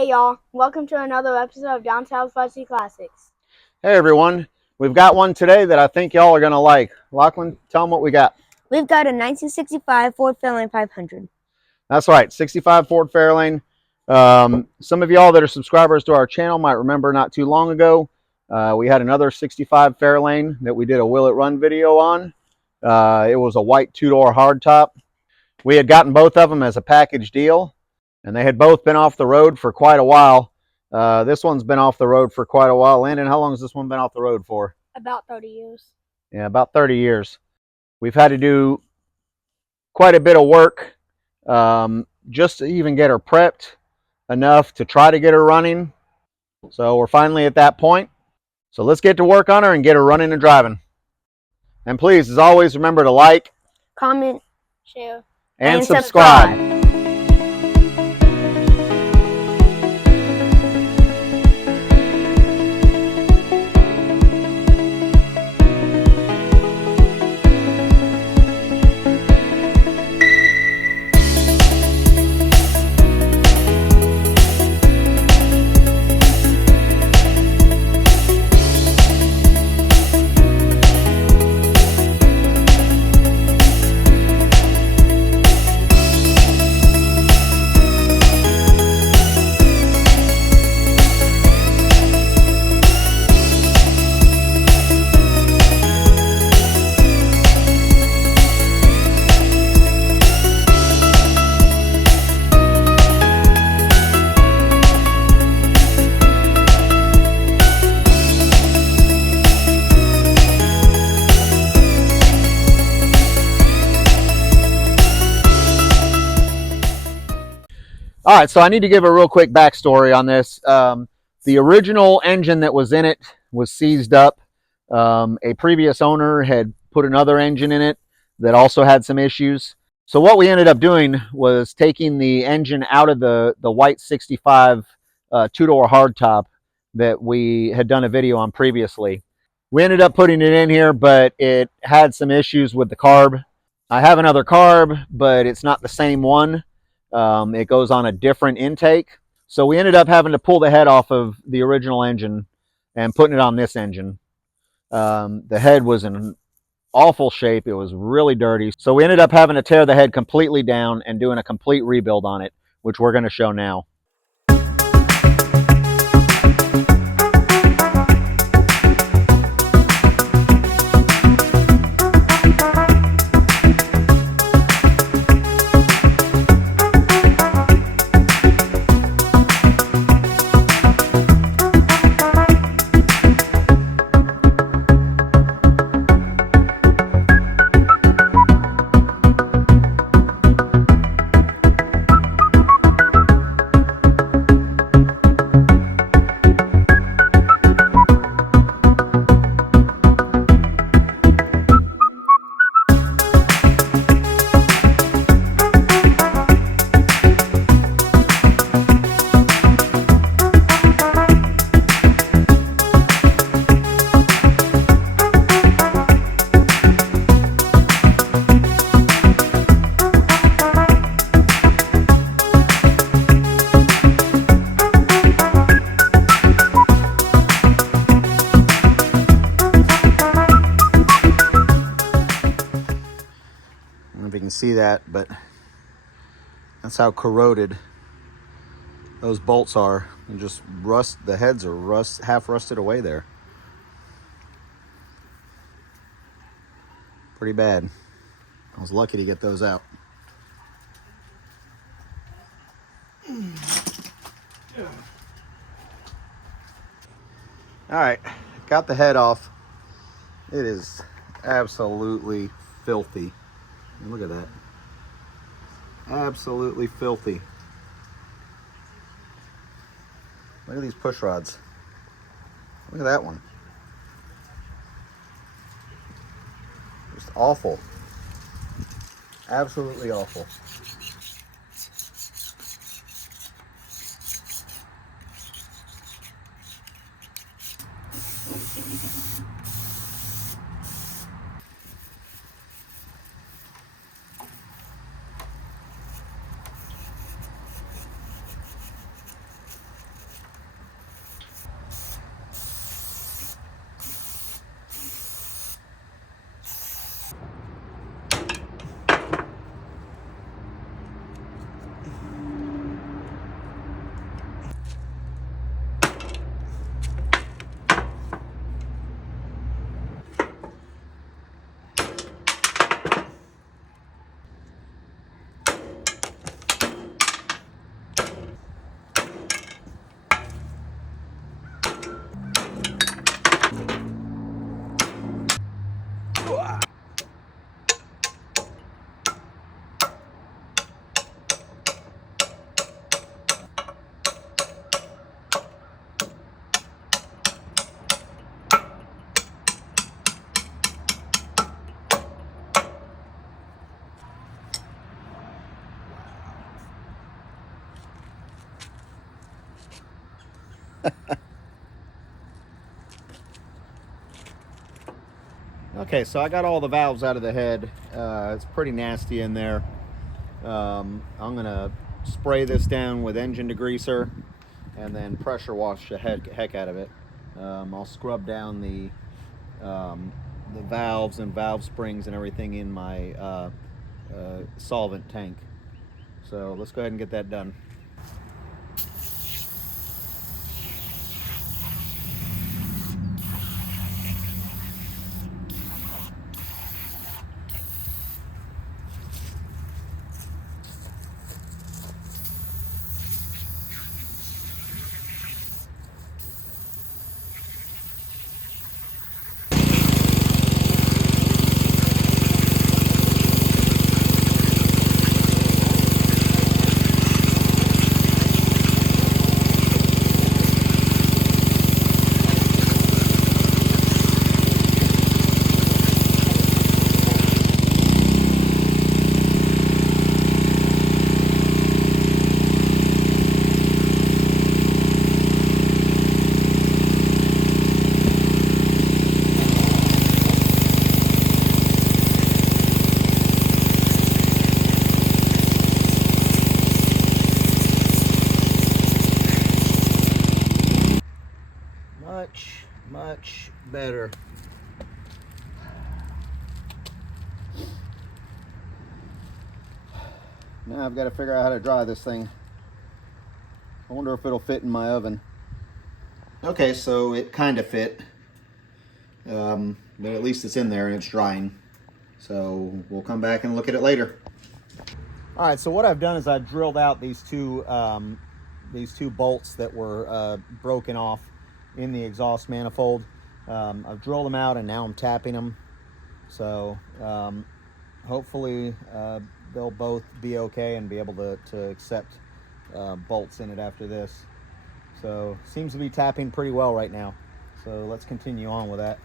Hey y'all, welcome to another episode of Downtown Fuzzy Classics. Hey everyone, we've got one today that I think y'all are going to like. Lachlan, tell them what we got. We've got a 1965 Ford Fairlane 500. That's right, 65 Ford Fairlane. Some of y'all that are subscribers to our channel might remember not too long ago, we had another 65 Fairlane that we did a Will It Run video on. It was a white two-door hardtop. We had gotten both of them as a package deal, and they had both been off the road for quite a while. This one's been off the road for quite a while. Landon, how long has this one been off the road for? About 30 years. Yeah, about 30 years. We've had to do quite a bit of work just to even get her prepped enough to try to get her running. So we're finally at that point. So let's get to work on her and get her running and driving. And please, as always, remember to like, comment, share, and subscribe. All right, so I need to give a real quick backstory on this. The original engine that was in it was seized up. A previous owner had put another engine in it that also had some issues. So what we ended up doing was taking the engine out of the white 65 two-door hardtop that we had done a video on previously. We ended up putting it in here, but it had some issues with the carb. I have another carb, but it's not the same one. It goes on a different intake. So we ended up having to pull the head off of the original engine and putting it on this engine. The head was in awful shape. It was really dirty. So we ended up having to tear the head completely down and doing a complete rebuild on it, which we're going to show now. I don't know if you can see that, but that's how corroded those bolts are. And just rust, the heads are half rusted away there. Pretty bad. I was lucky to get those out. All right, got the head off. It is absolutely filthy. Look at that. Absolutely filthy. Look at these push rods. Look at that one. Just awful. Absolutely awful. Okay, so I got all the valves out of the head. It's pretty nasty in there. I'm gonna spray this down with engine degreaser and then pressure wash the heck out of it. I'll scrub down the valves and valve springs and everything in my solvent tank. So let's go ahead and get that done. Much better. Now I've got to figure out how to dry this thing. I wonder if it'll fit in my oven. Okay, so it kind of fit, but at least it's in there and it's drying. So we'll come back and look at it later. All right, so what I've done is I've drilled out these two bolts that were broken off in the exhaust manifold. I've drilled them out and now I'm tapping them. So hopefully they'll both be okay and be able to accept bolts in it after this. So seems to be tapping pretty well right now. So let's continue on with that.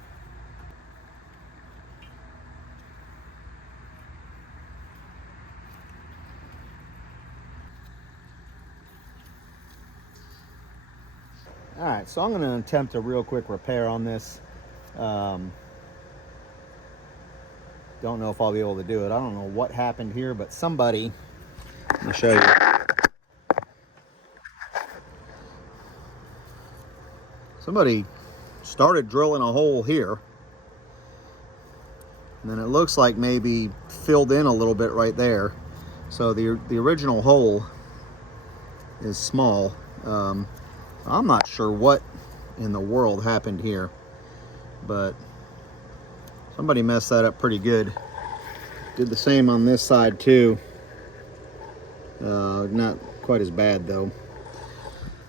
All right, so I'm going to attempt a real quick repair on this. Don't know if I'll be able to do it. I don't know what happened here, but somebody, let me show you. Somebody started drilling a hole here. And then it looks like maybe filled in a little bit right there. So the original hole is small. I'm not sure what in the world happened here, but somebody messed that up pretty good. Did the same on this side too. Not quite as bad though.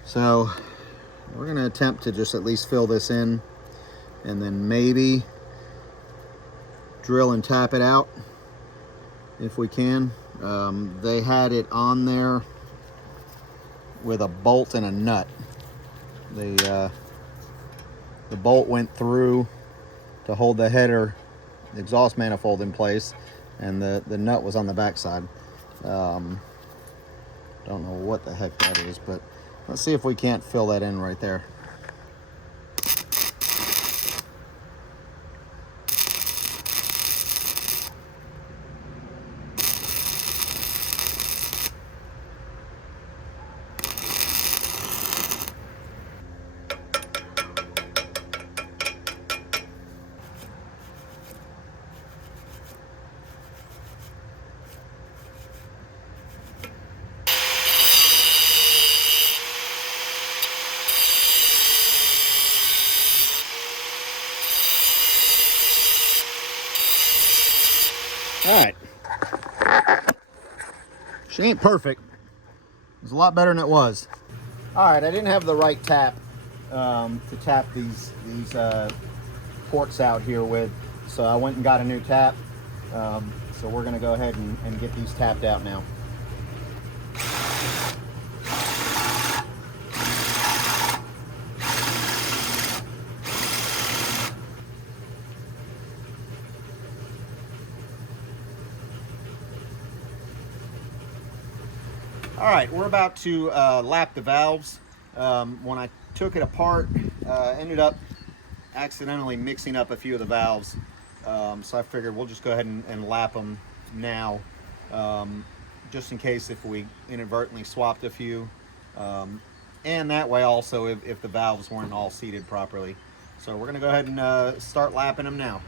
So we're going to attempt to just at least fill this in and then maybe drill and tap it out if we can. They had it on there with a bolt and a nut. The bolt went through to hold the header, the exhaust manifold in place, and the nut was on the backside. Don't know what the heck that is, but let's see if we can't fill that in right there. All right. She ain't perfect. It's a lot better than it was. All right, I didn't have the right tap to tap these ports out here with, so I went and got a new tap. So we're gonna go ahead and get these tapped out now. All right, we're about to lap the valves. When I took it apart, ended up accidentally mixing up a few of the valves. So I figured we'll just go ahead and lap them now, just in case if we inadvertently swapped a few. And that way also if the valves weren't all seated properly. So we're gonna go ahead and start lapping them now.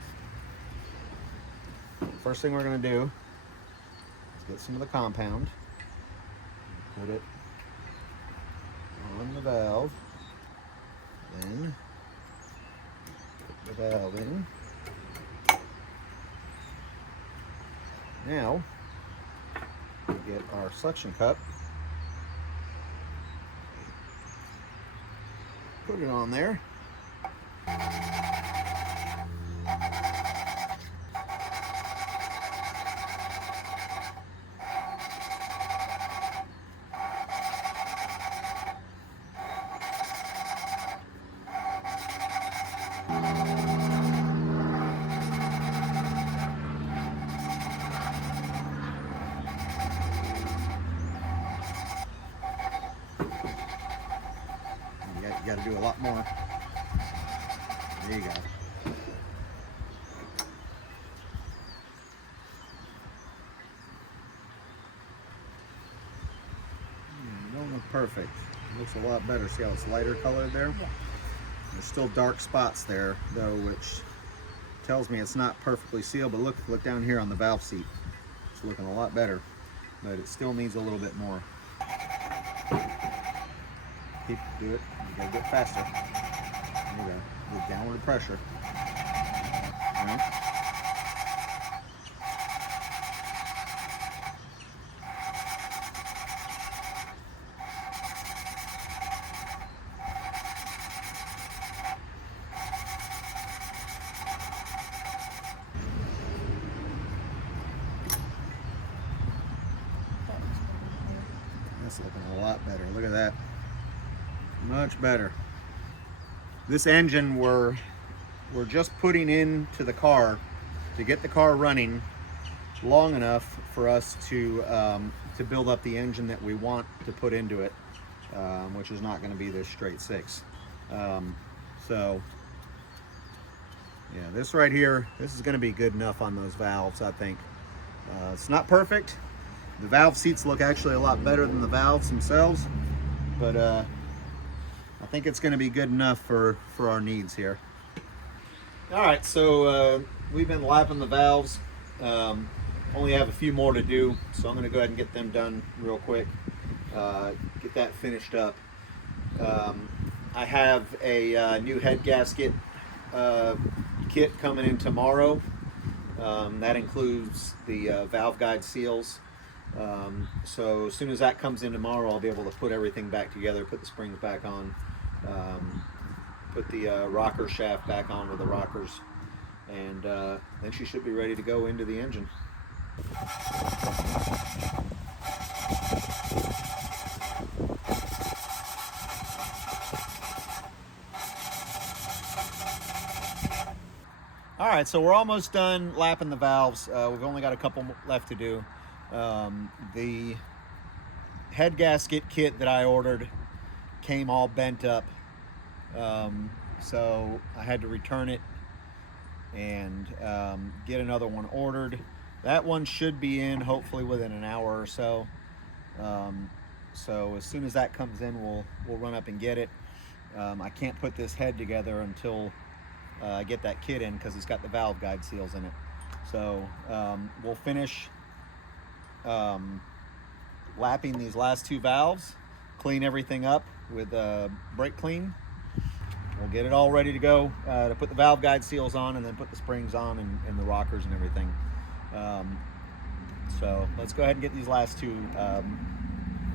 First thing we're gonna do is get some of the compound, put it on the valve, then put the valve in. Now we get our suction cup, put it on there. You got to do a lot more. There you go. Don't look perfect. It looks a lot better. See how it's lighter colored there? Yeah. There's still dark spots there though, which tells me it's not perfectly sealed, but look down here on the valve seat. It's looking a lot better, but it still needs a little bit more. Do it. You gotta get faster. There you go. With downward pressure. All right. That's looking a lot better. Look at that. Much better. This engine we're just putting into the car to get the car running long enough for us to build up the engine that we want to put into it, which is not going to be this straight six. So yeah, this right here, this is going to be good enough on those valves, I think. It's not perfect. The valve seats look actually a lot better than the valves themselves, but I think it's going to be good enough for our needs here. All right, so we've been lapping the valves. Only have a few more to do, so I'm going to go ahead and get them done real quick. Get that finished up. I have a new head gasket kit coming in tomorrow. That includes the valve guide seals. So as soon as that comes in tomorrow, I'll be able to put everything back together, put the springs back on, put the rocker shaft back on with the rockers, and then she should be ready to go into the engine. All right, so we're almost done lapping the valves. We've only got a couple left to do. The head gasket kit that I ordered came all bent up, so I had to return it and get another one ordered. That one should be in hopefully within an hour or so. So as soon as that comes in, we'll run up and get it. I can't put this head together until I get that kit in because it's got the valve guide seals in it. So we'll finish lapping these last two valves, clean everything up with brake clean. We'll get it all ready to go to put the valve guide seals on and then put the springs on and the rockers and everything. So let's go ahead and get these last two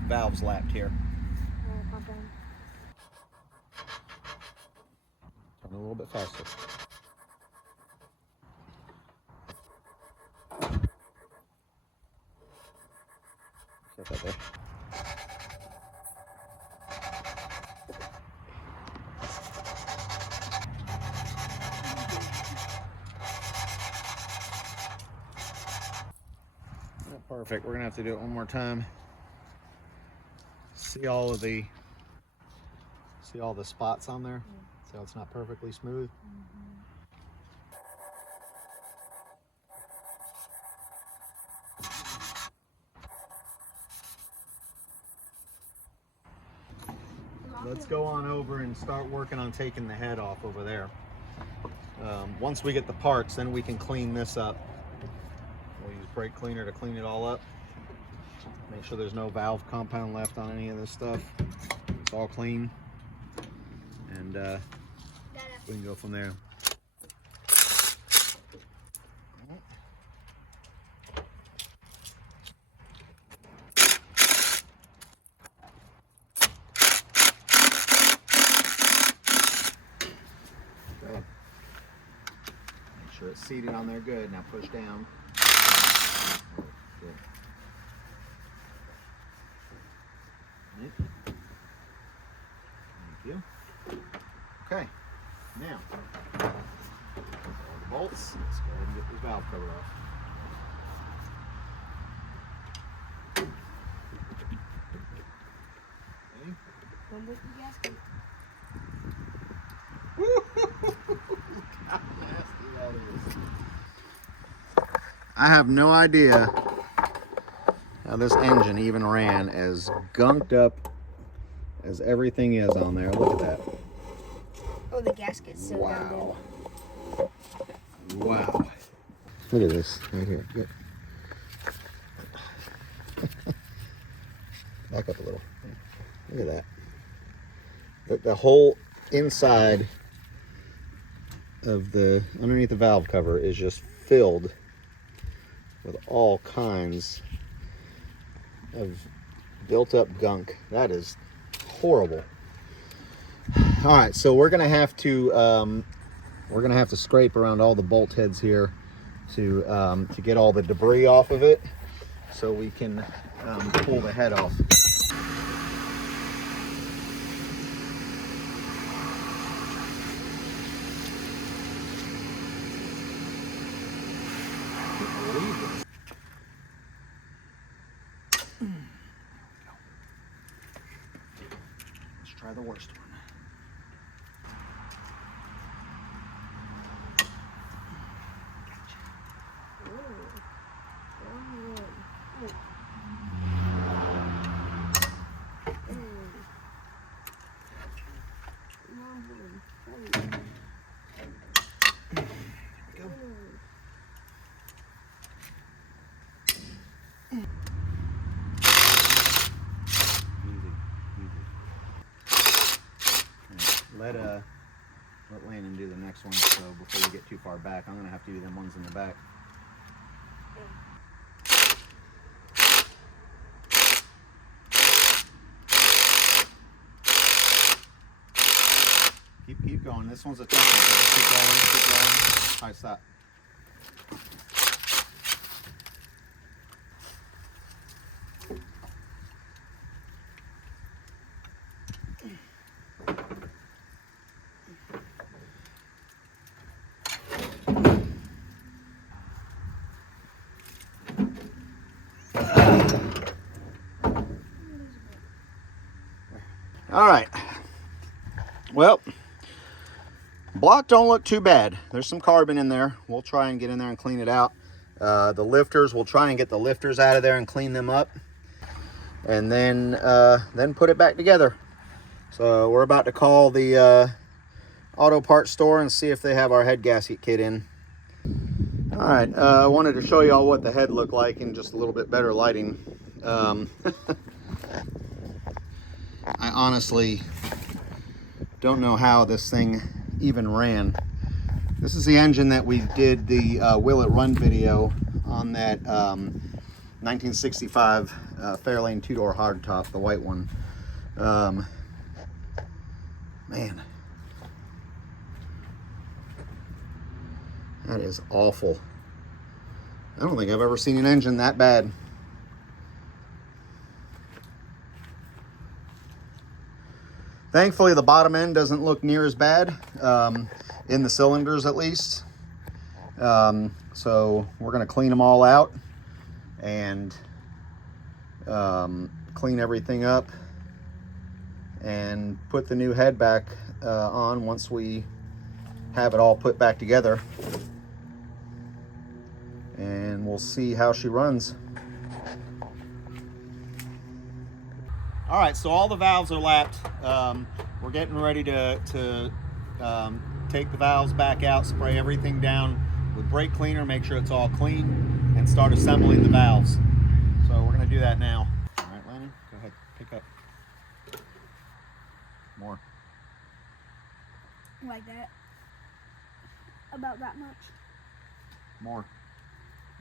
valves lapped here. Turn a little bit faster. Set that there. Perfect. We're gonna have to do it one more time. See See all the spots on there? See how it's not perfectly smooth? Let's go on over and start working on taking the head off over there. Once we get the parts, then we can clean this up. We'll use brake cleaner to clean it all up. Make sure there's no valve compound left on any of this stuff. It's all clean. And we can go from there. Okay. Make sure it's seated on there good. Now push down. Good. Thank you. Okay, now all the bolts. Let's go ahead and get this valve cover off. Okay. Don't break the gasket. Look how nasty that is. I have no idea how this engine even ran as gunked up as everything is on there. Look at that. Oh, the gasket's so Wow. Wow. Look at this right here. Good. Back up a little. Look at that. The whole inside of the underneath the valve cover is just filled with all kinds of built up gunk. That is horrible. All right, so we're gonna have to scrape around all the bolt heads here to get all the debris off of it, so we can pull the head off. Let's try the worst one. Let Landon do the next one, so before we get too far back, I'm gonna have to do them ones in the back. Keep going. This one's a tough one. So keep going. All right, stop. All right. Well, block don't look too bad. There's some carbon in there. We'll try and get in there and clean it out. The lifters, we'll try and get the lifters out of there and clean them up, and then put it back together. So we're about to call the auto parts store and see if they have our head gasket kit in. All right, I wanted to show you all what the head looked like in just a little bit better lighting. I honestly don't know how this thing even ran. This is the engine that we did the Will It Run video on, that 1965 Fairlane two-door hardtop, the white one. Man, that is awful. I don't think I've ever seen an engine that bad. Thankfully, the bottom end doesn't look near as bad, in the cylinders at least. So we're going to clean them all out and clean everything up and put the new head back on once we have it all put back together, and we'll see how she runs. All right, so all the valves are lapped. We're getting ready to take the valves back out, spray everything down with brake cleaner, make sure it's all clean, and start assembling the valves. So we're gonna do that now. All right, Lenny, go ahead, pick up. More. Like that. About that much. More.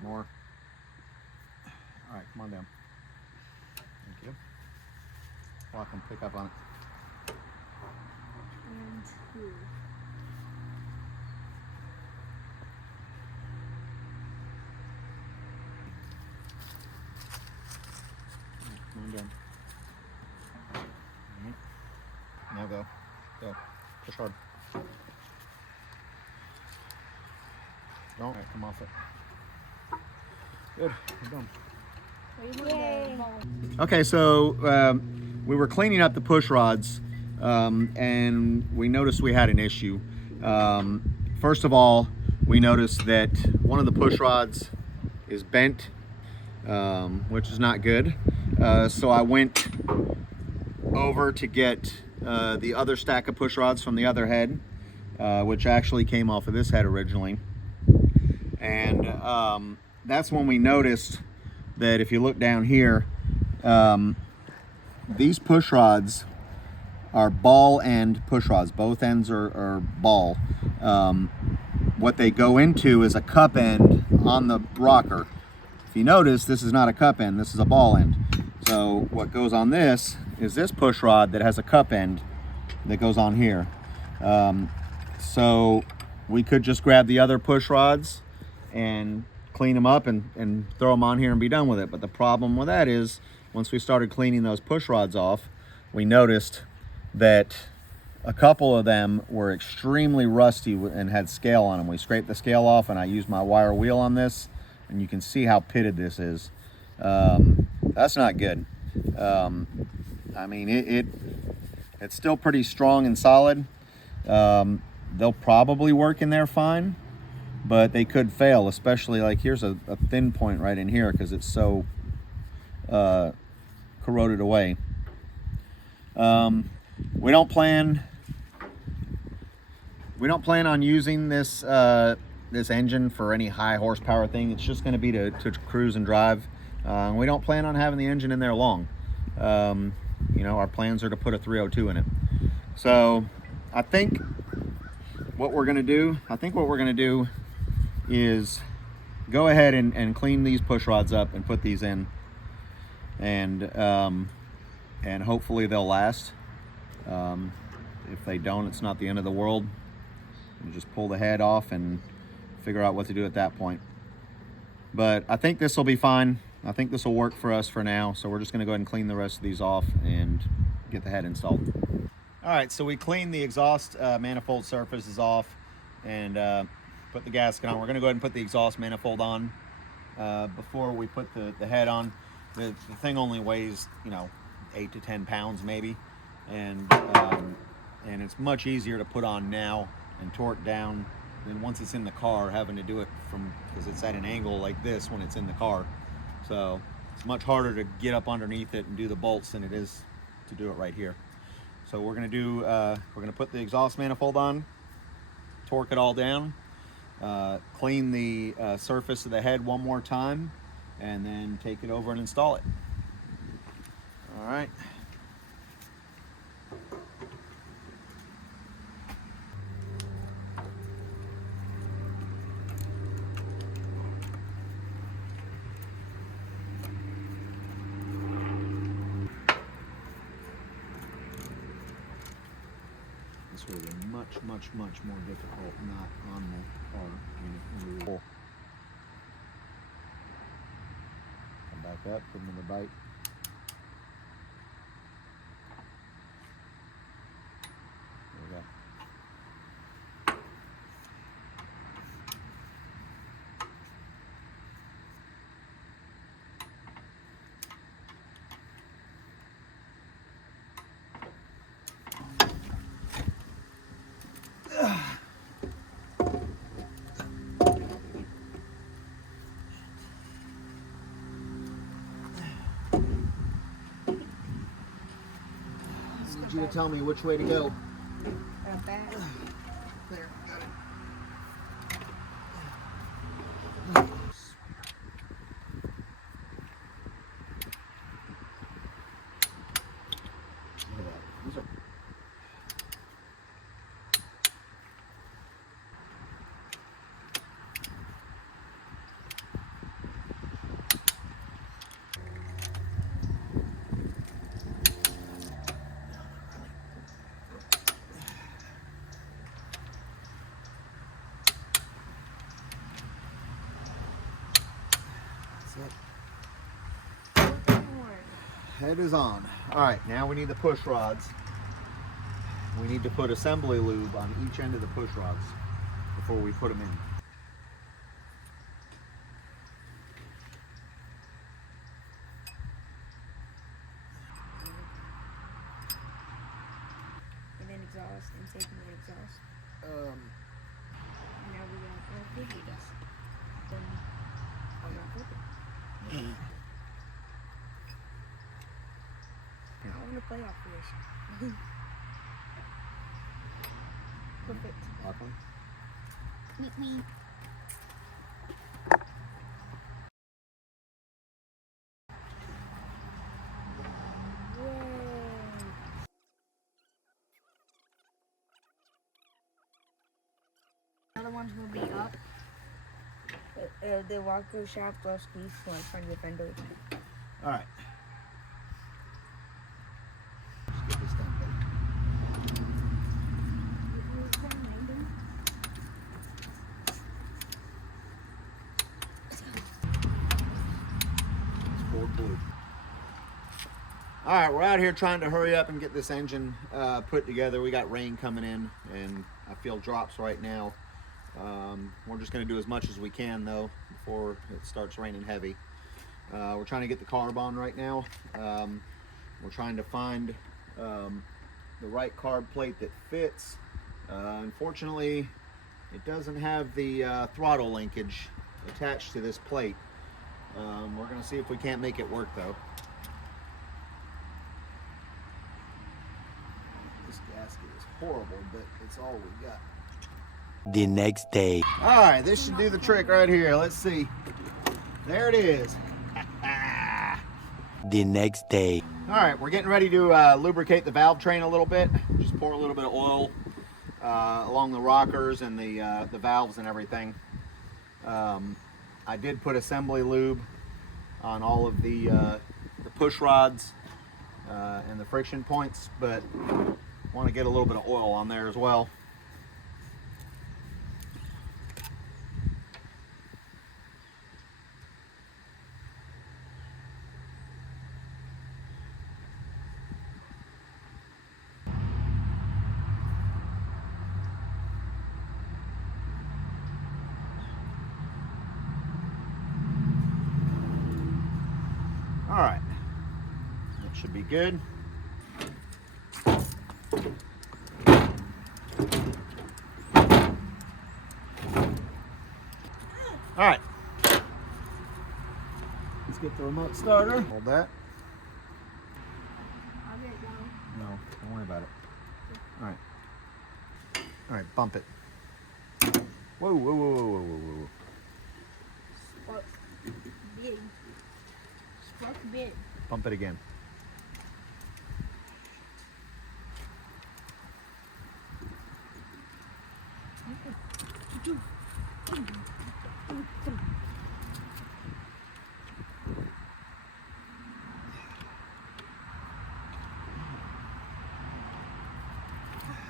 More. All right, come on down. Thank you. Walk and pick up on it. And two. Come on down. Now go. Go. Push hard. Don't. All right, come off it. Good. You're done. Yay. Okay, so we were cleaning up the push rods, and we noticed we had an issue. First of all, we noticed that one of the push rods is bent, which is not good. So I went over to get the other stack of push rods from the other head, which actually came off of this head originally. And that's when we noticed that if you look down here, these push rods are ball end push rods. Both ends are ball. What they go into is a cup end on the rocker. If you notice, this is not a cup end, this is a ball end. So what goes on this is this push rod that has a cup end that goes on here. So we could just grab the other push rods and clean them up and throw them on here and be done with it. But the problem with that is, once we started cleaning those push rods off, we noticed that a couple of them were extremely rusty and had scale on them. We scraped the scale off, and I used my wire wheel on this, and you can see how pitted this is. That's not good. I mean, it's still pretty strong and solid. They'll probably work in there fine, but they could fail, especially like here's a thin point right in here because it's so corroded away. We don't plan on using this this engine for any high horsepower thing. It's just going to be to cruise and drive. We don't plan on having the engine in there long. You know, our plans are to put a 302 in it. So I think what we're going to do is go ahead and clean these push rods up and put these in, and hopefully they'll last. If they don't, it's not the end of the world. You just pull the head off and figure out what to do at that point. But I think this will be fine. I think this will work for us for now. So we're just going to go ahead and clean the rest of these off and get the head installed. All right, so we cleaned the exhaust manifold surfaces off and put the gasket on. We're going to go ahead and put the exhaust manifold on before we put the head on. The thing only weighs, 8 to 10 pounds maybe, and it's much easier to put on now and torque down than once it's in the car, having to do it because it's at an angle like this when it's in the car. So it's much harder to get up underneath it and do the bolts than it is to do it right here. So we're gonna put the exhaust manifold on, torque it all down, clean the surface of the head one more time, and then take it over and install it. All right. This will be much more difficult not on the car. Come back up, put another bite. There we go. need you to tell me which way to go. Back. There, got it. Look at that. These are... Head is on. All right, now we need the push rods. We need to put assembly lube on each end of the push rods before we put them in. And then exhaust and taking the exhaust. Now we got video dust. Then I'm not cooking. I want to play off this. Perfect. Awesome. Meet me. Other ones will be up. The Walker shaft will squeeze in front of the fender. All right. Let's get this done, buddy. It's Ford blue. All right, we're out here trying to hurry up and get this engine put together. We got rain coming in, and I feel drops right now. We're just going to do as much as we can, though, before it starts raining heavy. We're trying to get the carb on right now. We're trying to find the right carb plate that fits. Unfortunately, it doesn't have the throttle linkage attached to this plate. We're going to see if we can't make it work, though. This gasket is horrible, but it's all we got. The next day. All right, this should do the trick right here. Let's see. There it is. The next day. All right, we're getting ready to lubricate the valve train a little bit. Just pour a little bit of oil along the rockers and the valves and everything. I did put assembly lube on all of the push rods and the friction points, but want to get a little bit of oil on there as well. All right, that should be good. All right, let's get the remote starter. Hold that. I'll get it down. No, don't worry about it. All right, bump it. Whoa, whoa, whoa, whoa, whoa, whoa, whoa. Spark big. Spark big. Bump it again.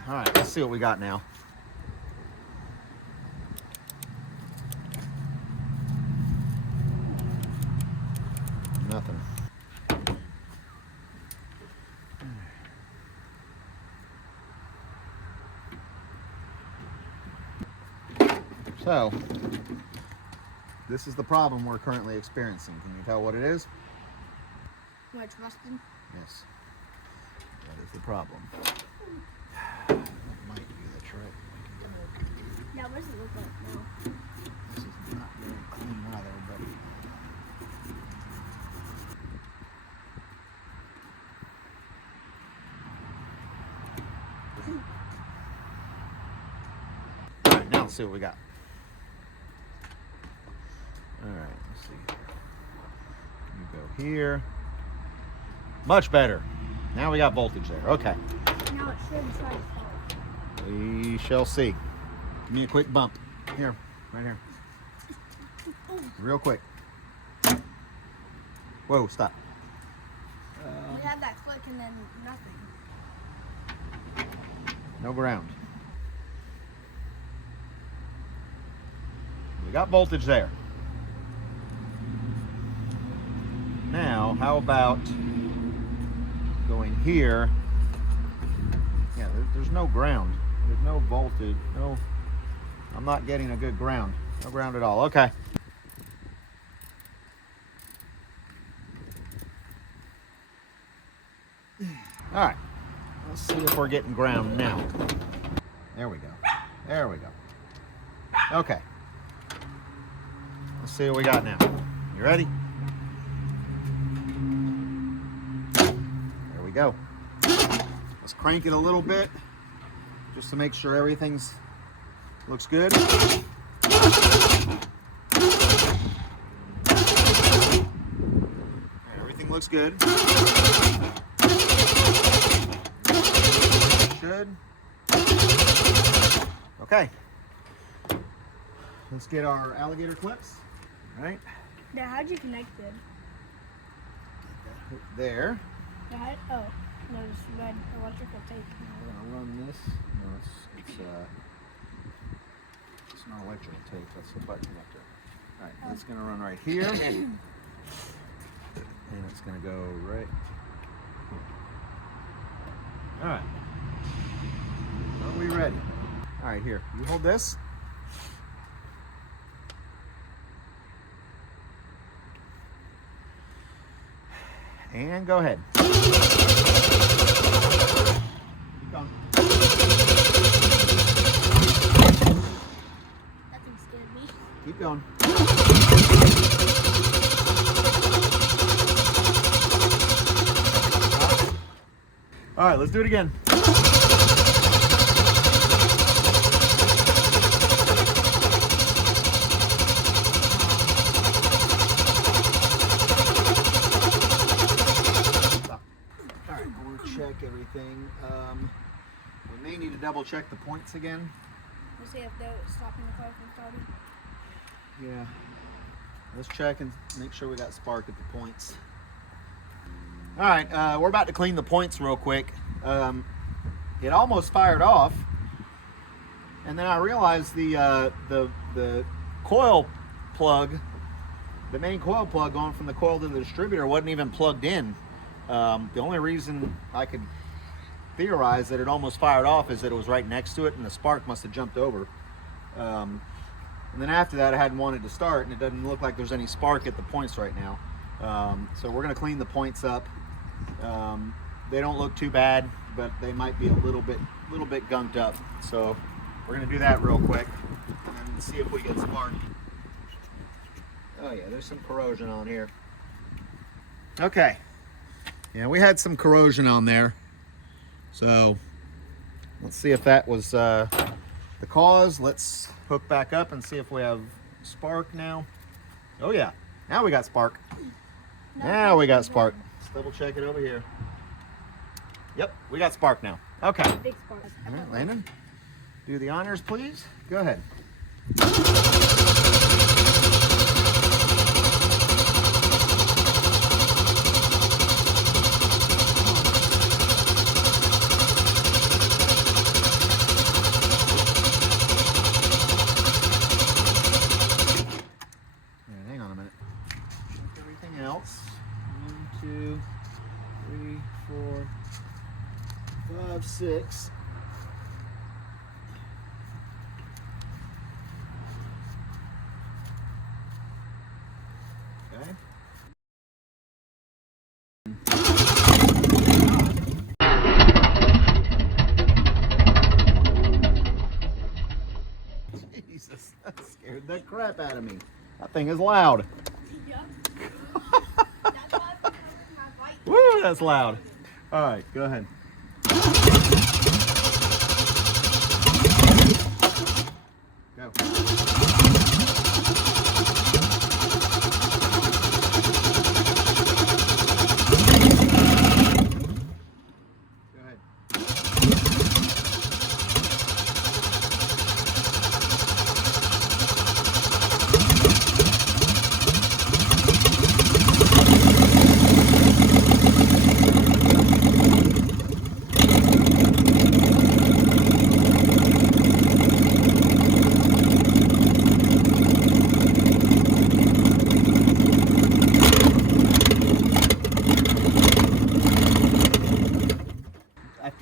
All right, let's see what we got now. Nothing. So, this is the problem we're currently experiencing. Can you tell what it is? Much rusted. Yes. That is the problem. That might be the trick. Yeah, what does it look like now? This is not very clean either, but let's see what we got. All right, let's see here. You go here. Much better. Now we got voltage there. Okay. Now it should try to start. We shall see. Give me a quick bump. Here, right here. Real quick. Whoa, stop. We had that click and then nothing. No ground. We got voltage there. Now, how about going here? Yeah, there's no ground. There's no voltage. No, I'm not getting a good ground. No ground at all. Okay. All right. Let's see if we're getting ground now. There we go. There we go. Okay. Let's see what we got now. You ready? There we go. Let's crank it a little bit just to make sure everything's looks good. Everything looks good. Should. Okay. Let's get our alligator clips. All right. Now, how'd you connect it? Hook there. That? Oh, no, just red electrical tape. We're gonna run this. No, it's not electrical tape. That's the butt connector. All right, that's gonna run right here, and it's gonna go right here. All right. Are we ready? All right, here. You hold this. And go ahead. Keep going. That thing scared me. Keep going. All right, let's do it again. Check everything. We may need to double check the points again. We'll see if they're stopping the car from starting. Yeah. Let's check and make sure we got spark at the points. All right, we're about to clean the points real quick. It almost fired off, and then I realized the coil plug, the main coil plug going from the coil to the distributor, wasn't even plugged in. The only reason I could theorize that it almost fired off is that it was right next to it and the spark must have jumped over. And then after that I hadn't wanted to start, and it doesn't look like there's any spark at the points right now. So we're going to clean the points up. They don't look too bad, but they might be a little bit gunked up. So we're going to do that real quick and see if we get spark. Oh yeah, there's some corrosion on here. Okay. Yeah, we had some corrosion on there. So let's see if that was the cause. Let's hook back up and see if we have spark now. Oh yeah, now we got spark. Now we got spark. Let's double check it over here. Yep, we got spark now. Okay. Big spark. All right, Landon, do the honors, please. Go ahead. Else. 1, 2, 3, 4, 5, 6. Okay. Jesus, that scared the crap out of me. That thing is loud. Woo, that's loud. All right, go ahead. Go.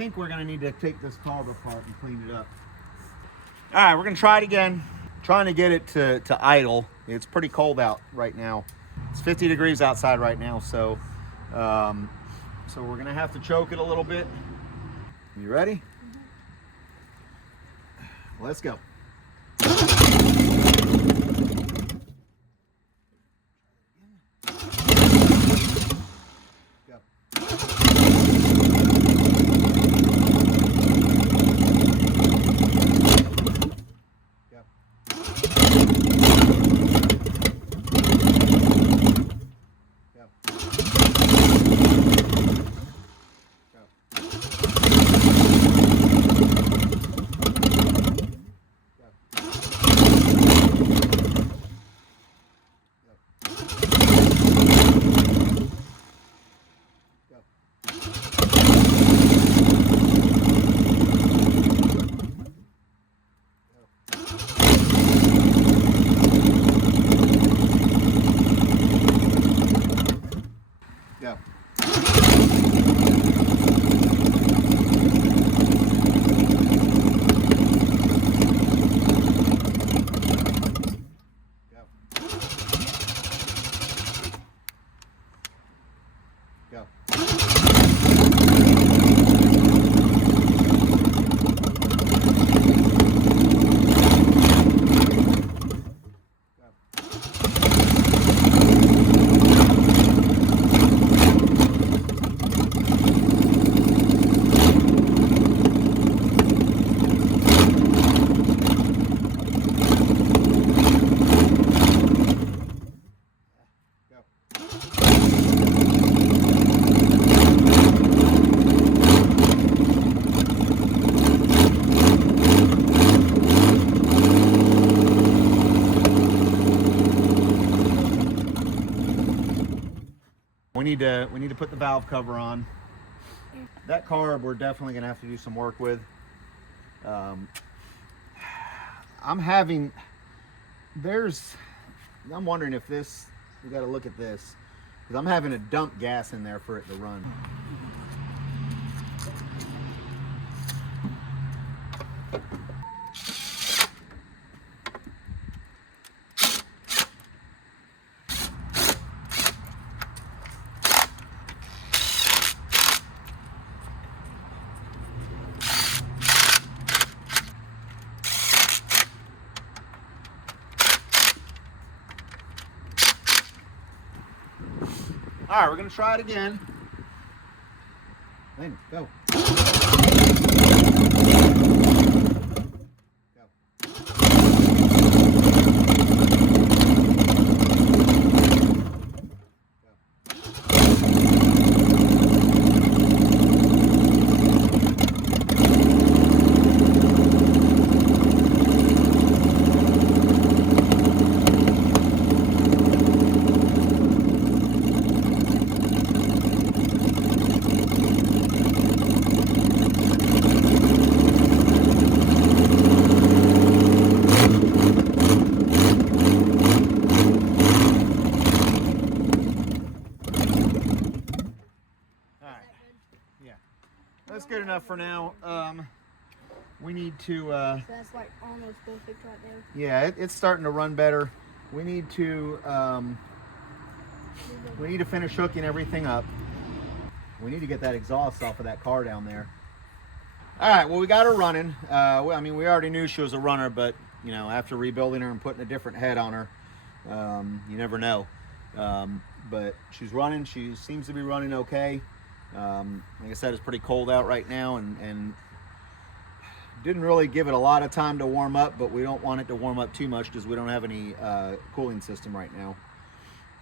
think we're gonna need to take this carb apart and clean it up. All right, we're gonna try it again. Trying to get it to idle. It's pretty cold out right now. It's 50 degrees outside right now, so so we're gonna have to choke it a little bit. You ready? Let's go. Go. Go. We need to put the valve cover on. That carb we're definitely gonna have to do some work with. I'm wondering if this, we got to look at this, because I'm having to dump gas in there for it to run. All right, we're gonna try it again. Lane, go. That's good enough for now. We need to. So that's like almost perfect right there. Yeah, it's starting to run better. We need to. We need to finish hooking everything up. We need to get that exhaust off of that car down there. All right. Well, we got her running. I mean, we already knew she was a runner, but you know, after rebuilding her and putting a different head on her, you never know. But she's running. She seems to be running okay. Like I said, it's pretty cold out right now, and didn't really give it a lot of time to warm up, but we don't want it to warm up too much because we don't have any cooling system right now.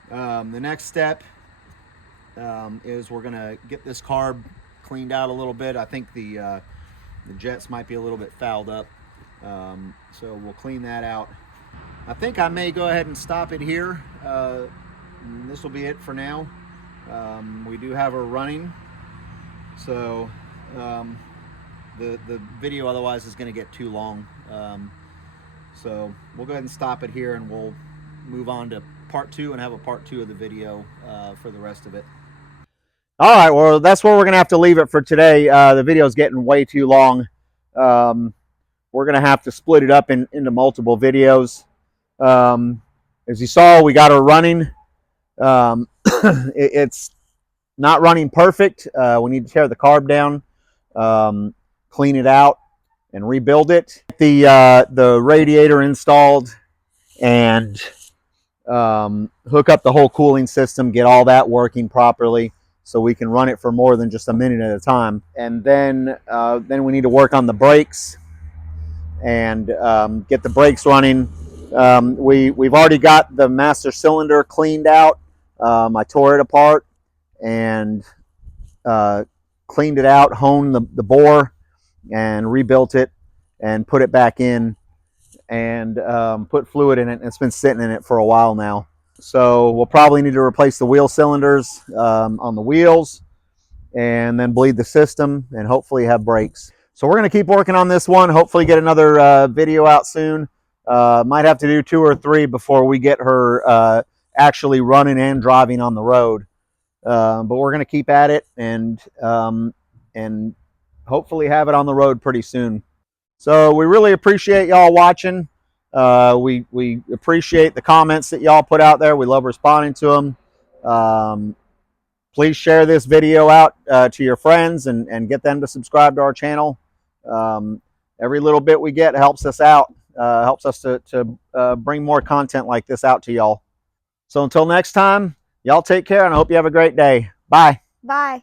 The next step is we're gonna get this carb cleaned out a little bit. I think the jets might be a little bit fouled up, so we'll clean that out. I think I may go ahead and stop it here. This will be it for now. We do have her running, so the video otherwise is going to get too long. So we'll go ahead and stop it here, and we'll move on to part 2 and have a part 2 of the video for the rest of it. All right, well, that's where we're going to have to leave it for today. The video is getting way too long. We're going to have to split it up into multiple videos. As you saw, we got her running. It's not running perfect. We need to tear the carb down, clean it out, and rebuild it. The radiator installed and hook up the whole cooling system, get all that working properly so we can run it for more than just a minute at a time. And then we need to work on the brakes and get the brakes running. We've already got the master cylinder cleaned out. I tore it apart and cleaned it out, honed the bore, and rebuilt it and put it back in and put fluid in it. It's been sitting in it for a while now. So we'll probably need to replace the wheel cylinders on the wheels and then bleed the system and hopefully have brakes. So we're going to keep working on this one, hopefully get another video out soon. Might have to do 2 or 3 before we get her actually running and driving on the road. But we're going to keep at it and hopefully have it on the road pretty soon. So we really appreciate y'all watching. We appreciate the comments that y'all put out there. We love responding to them. Please share this video out to your friends and get them to subscribe to our channel. Every little bit we get helps us out, helps us to bring more content like this out to y'all. So until next time, y'all take care, and I hope you have a great day. Bye. Bye.